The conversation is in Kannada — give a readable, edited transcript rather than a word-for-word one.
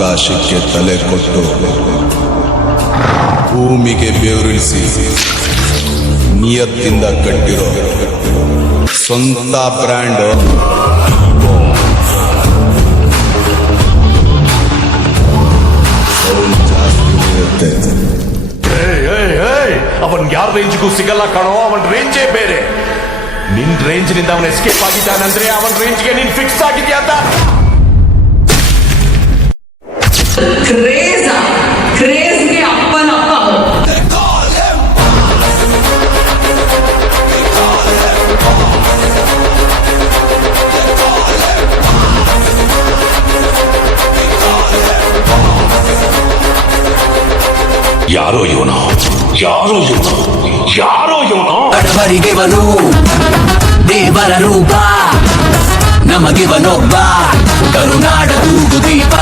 ಆಕಾಶಕ್ಕೆ ತಲೆ ಕೊಟ್ಟು ಭೂಮಿಗೆ ಬೆವರಿಳಿಸಿ ನಿಯತ್ತಿಂದ ಕಟ್ಟಿರೋ ಸ್ವಂತ ಬ್ರ್ಯಾಂಡ್ ಜಾಸ್ತಿ ಇರುತ್ತೆ. ಅವನ್ ಯಾರ ರೇಂಜ್ಗೂ ಸಿಗಲ್ಲ ಕಣೋ, ಅವನ್ ರೇಂಜೇ ಬೇರೆ. ನಿನ್ ರೇಂಜ್ ನಿಂದ ಅವನ್ ಎಸ್ಕೇಪ್ ಆಗಿದ್ದಾನಂದ್ರೆ ಅವನ್ ರೇಂಜ್ಗೆ ನೀನ್ ಫಿಕ್ಸ್ ಆಗಿದ್ಯಾ ಅಂತ. ಕ್ರೇಜ್ಗೆ ಅಪ್ಪನಪ್ಪ. ಯಾರೋ ಇವನು, ಯಾರೋ ಇವನು, ಯಾರೋ ಇವನು. ಬಡವರಿಗೆವನು ದೇವರ ರೂಪ, ನಮಗಿವನೊಬ್ಬ ಕರುನಾಡ ದೂಗು ದೀಪ.